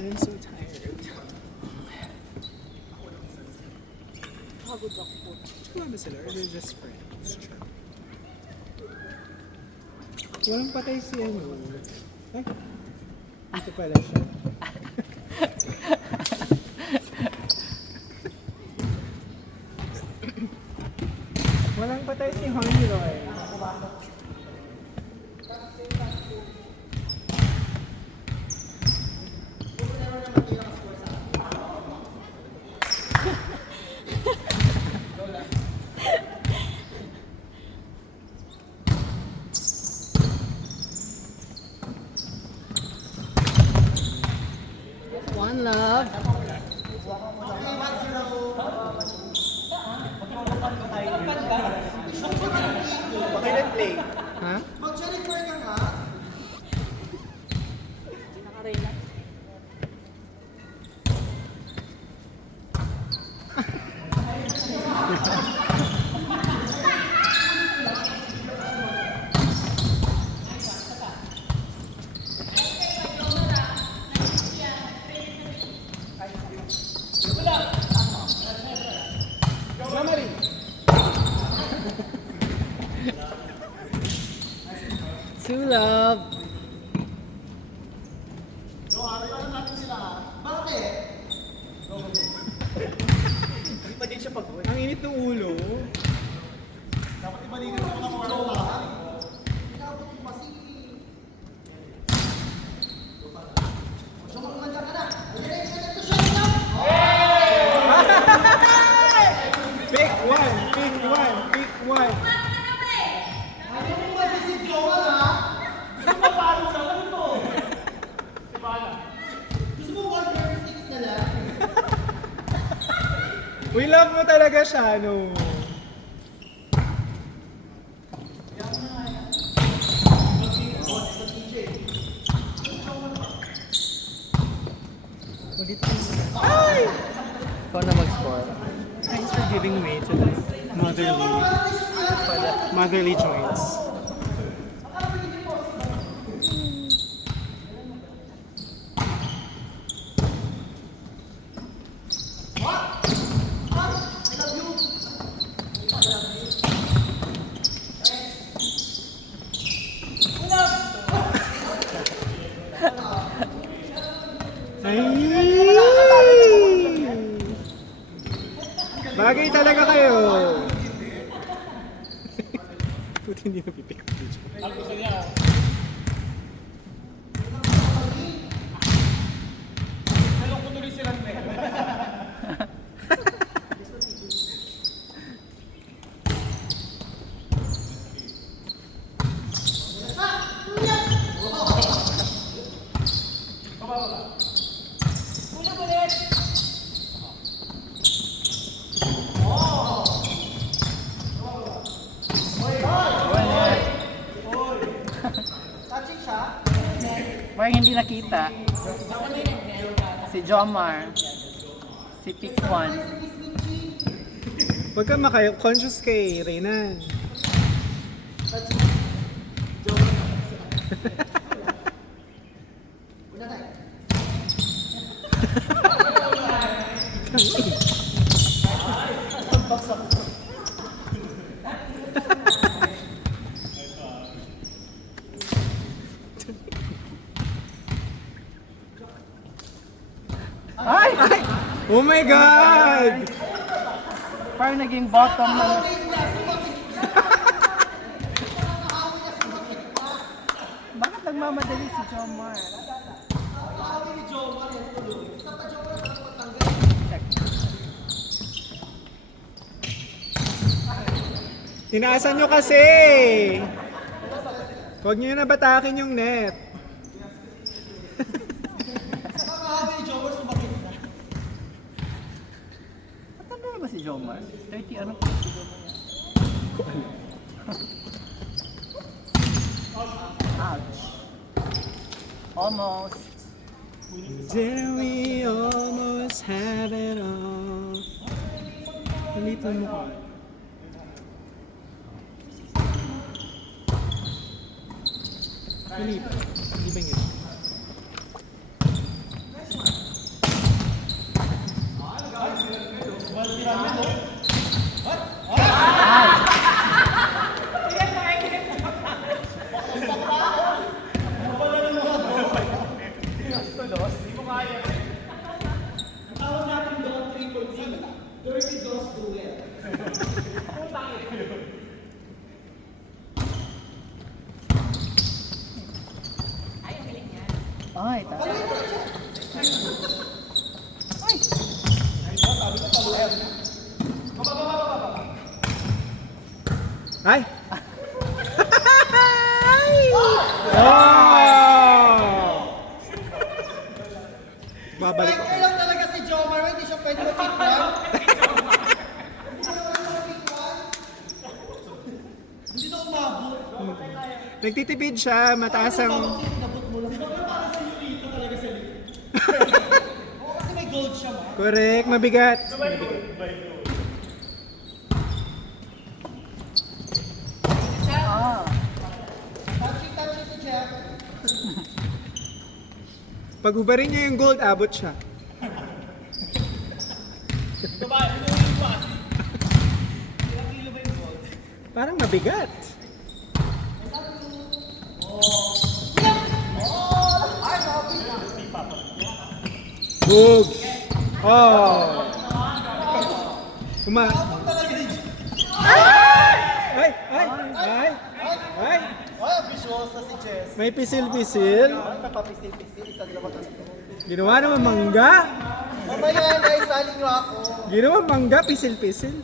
I'm so tired. Pagod ako. Tsaka ba sila? Or they're just friends? Walang patay si ano. Ay, ito pala siya. Walang patay si Honey Roy. One love. Okay na play. Ha? Mag-Jennifer ka nga. Nakarela. Two love. Bakit? Hindi pa din siya pagod. Ang init ng ulo. Dapat ibalikan mo ng mga lahat. Dapat kasi... Sumagmanda ka na. Ayan na ito siya. Pick one! Pick one! Pick one! Ano mo ba si Joel ha? Gusto mo parang sa ano to? Gusto mo 136 na lang? We love mo talaga siya, no? Ay! Ikaw na mag-score. Thanks for giving way to this motherly joints. Ay! Bagay talaga kayo. Buti hindi napipick up dito. Ang gusto niya, nalong ko tuloy silang men. Touching siya? Parang hindi nakita. Si Jomar. Si Pick One. Huwag kang conscious kay Reynan. Una tayo. Ay! Oh my God! Parang naging bottom ng... Bakit nagmamadali si Jomar? Tinaasan nyo kasi! Huwag nyo na batakin yung net. Matanda na ba si Jomar? 30 ano? Ouch. Almost. Did we almost have it all? Nandito mo ko. Hindi ba yun? Ay, tama. Ay! Oh! Babalik. Striker lang talaga si Jomar, hindi siya pwede mag-pick one. Hindi na umabot. Nagtitipid siya, mataas ang... Inabot mo lang. Para sa Yurito talaga sa likod. Oo, kasi may gold siya, man. Correct, mabigat. Ah, Touchy si Jeff. Pag hubarin niya yung gold, abot siya. Parang mabigat. Bug! Oh! Ay! Ay! Ay! Ay! Ay, ambisyosa si Jess. May pisil-pisil. Ay, napapisil-pisil. Isa nila matanda. Ginawa naman mangga. Mamaya na, isaling nyo ako. Ginawa mangga, pisil-pisil.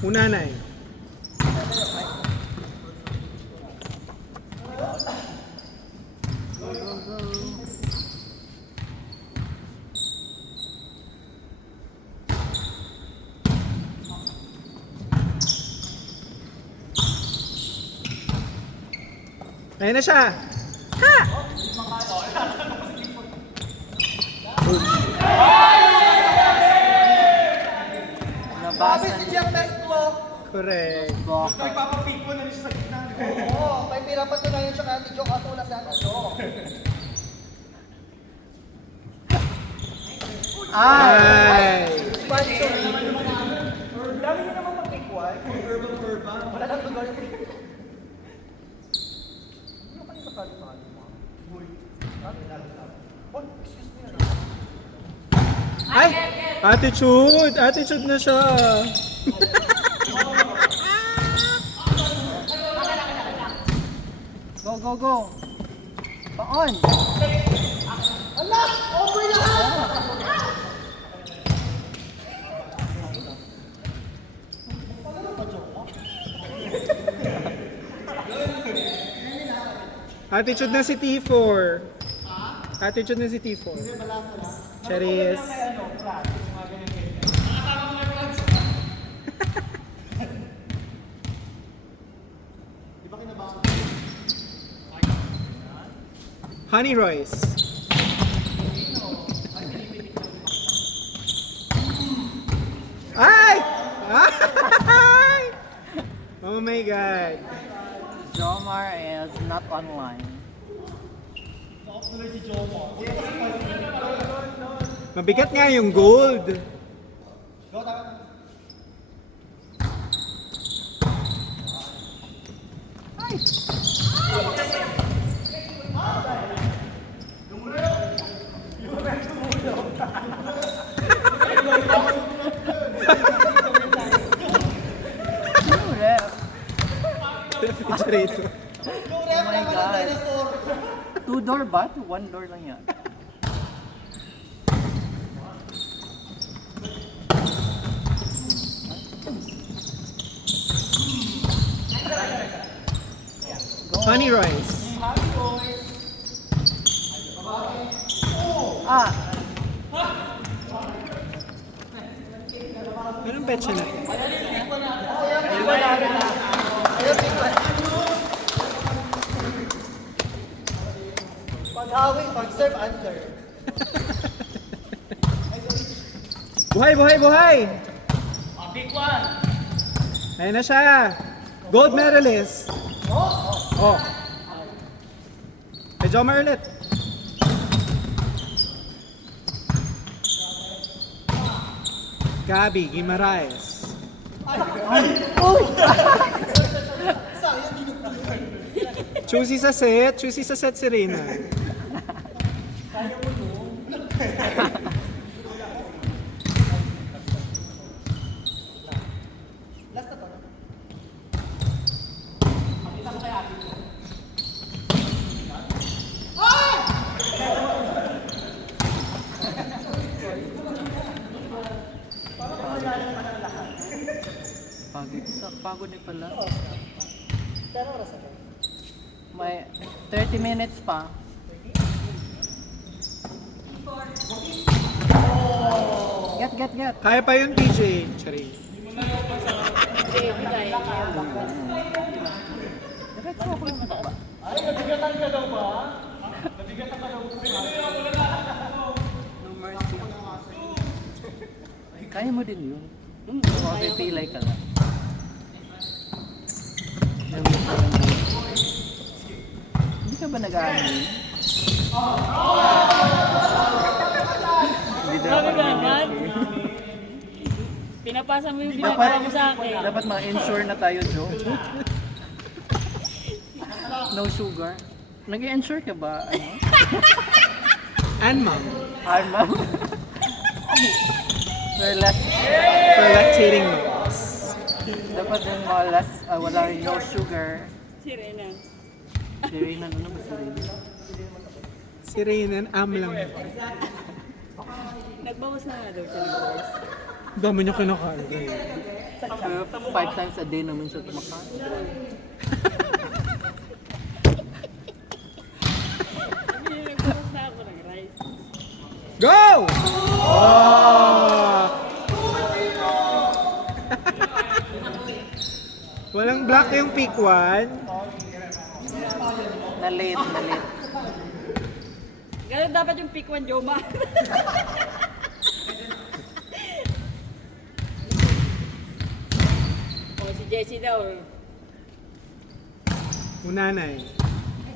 Una na eh. Ayun na siya. Ha! Sabi nabasa si Jeff best block. Correct. block. Nagpapapick mo na rin siya sa gitna. Oo, may pinapatunayan siya kay Ate Jo. Kaso wala si Ate Jo. Ay! Sponsor. Dami niyo naman mag-pick one. Urban. Wala lang lugar yung pick. Ay! Attitude! Attitude na siya. Go, go, go. Paon. Ala! Over lahat! Attitude na si T4. Attitude na si T4. Charis. Honey Royce. Ay! Ay! Oh my God. Jomar is not online. Mabigat nga yung gold. Sino ref? Refrigerator. Yung ref my naman ng God. dinosaur. 2 door ba? 1 door lang yan. Honey Royce. Ah, Anong petsa na? Pag-away, pag-serve under. Buhay, buhay, buhay! Pick one. Ayun na siya. Gold medalist. Oh. Kay Jomar ulit. Gabby Guimaraes. Choosy sa set si Reyna. Pagod ni pala. May 30 minutes pa. Get. Kaya pa yun, PJ. Charing. No mercy. Kaya mo din yun. Pilay ka lang. Hindi ka ba nag-aanim? Hindi dapat naman. Pinapasa mo yung ginagawa mo sa akin. Dapat ma-ensure na tayo, Joe. No sugar. Nag-ensure ka ba? Ano? And mom. Hi, ma'am. For lactating moms. dapat yung mga wala yung no sugar. Si Rena. Si Reyna, ano ba si Reyna? Si Reyna, lang. Nagbawas na nga daw siya ng boys. Dami niya kinakain. Pero 5 times a day naman siya kumakain. Nagbawas na ako ng rice. Go! Oh! Walang black yung pick 1. Na late. Ganun dapat yung pick 1, Joma. O, si Jessie daw. Unanay. May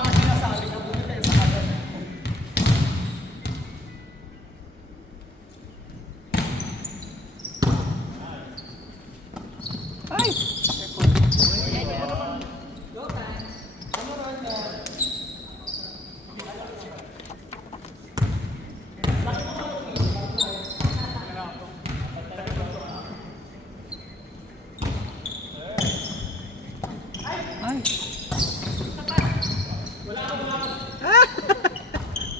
sinasabi ka muna kayo sa kanan. Ay! Ay!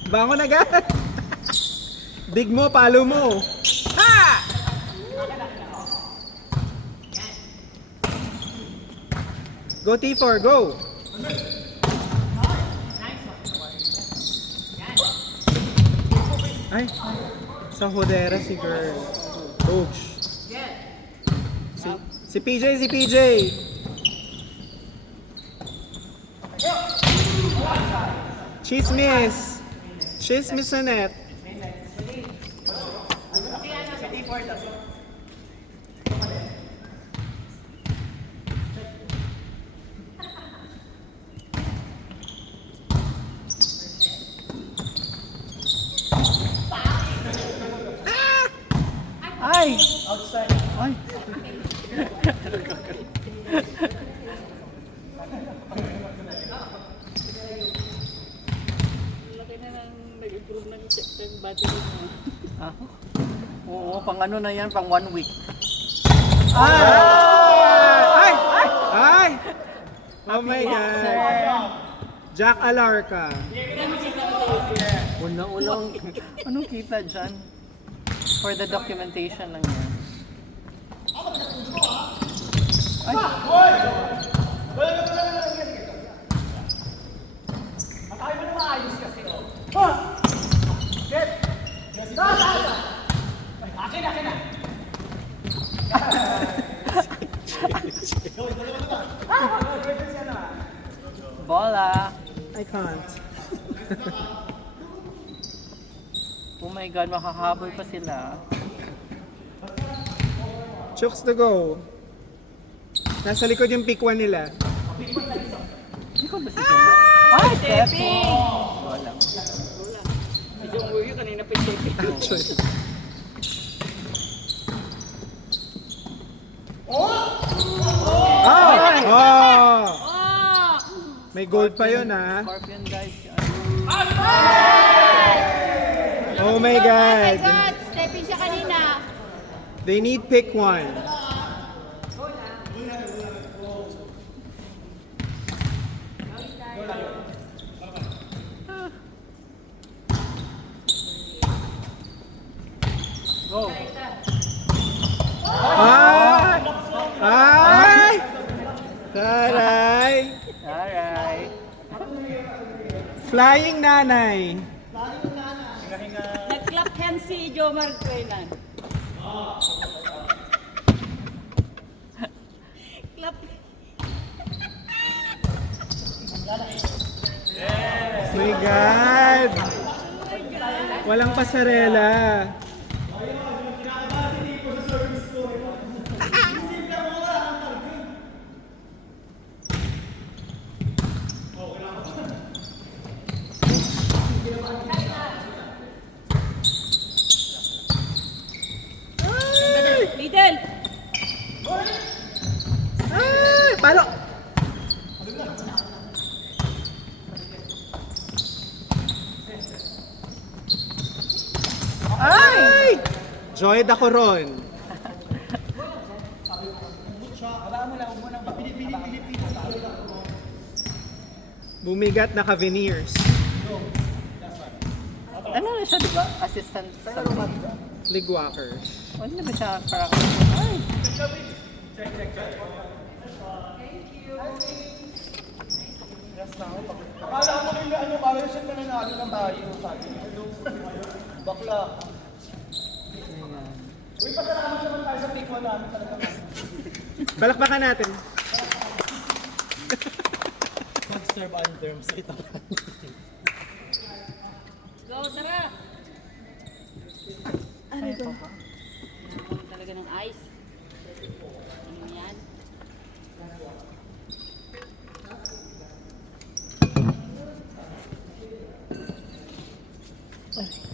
Bangon agad. Dig mo, palo mo. Ha! Go T4, go! Ay, sa hodera si girl. Coach. Si PJ. Chismis sa net. Ay! Outside. Ay! Laki na nang nag-improve ng battery mo. Ah, oo, pang ano na yan, pang 1 week. Ay! Ay! Oh my God. Jack Alarca. Una-unang, anong kita dyan? For the documentation lang yan. Ay! Matay mo na maayos kasi, oh. Ha! Get! Akin na! Bola! I can't. Oh my God, makahabol pa sila. Chooks to go. Nasa likod yung pick 1 nila. Hindi ko ba si Joma? Ay, Steffi! Wala. Medyo umuwi kanina pa yung tape. Actually. Oh! Oh! May gold pa yun, ha? Scorpion guys. Oh my God! Stepping siya kanina. They need pick 1. Go. Ay! Ay! Taray! Alright. Flying nanay! Nag-clap hand si Jomar Cuenan. Clap. My God! Walang pasarela. Middle. Ay! Palo! Ay! Joy Dacoron. Bumigat na ka-veneers. Ano na siya, di ba? Assistant sa Ligwalkers. Ano na ba siya parang... Ay! Akala ko rin ano, parang siya nananalo ng tayo. Sabi niya, hello. Bakla. Uy, pasalamat naman tayo sa pick 1 namin talaga. Balakbakan natin. Mag-serve on terms ito. Go, tara. Ano ba? Talaga ng ice. Ano yan? Ay.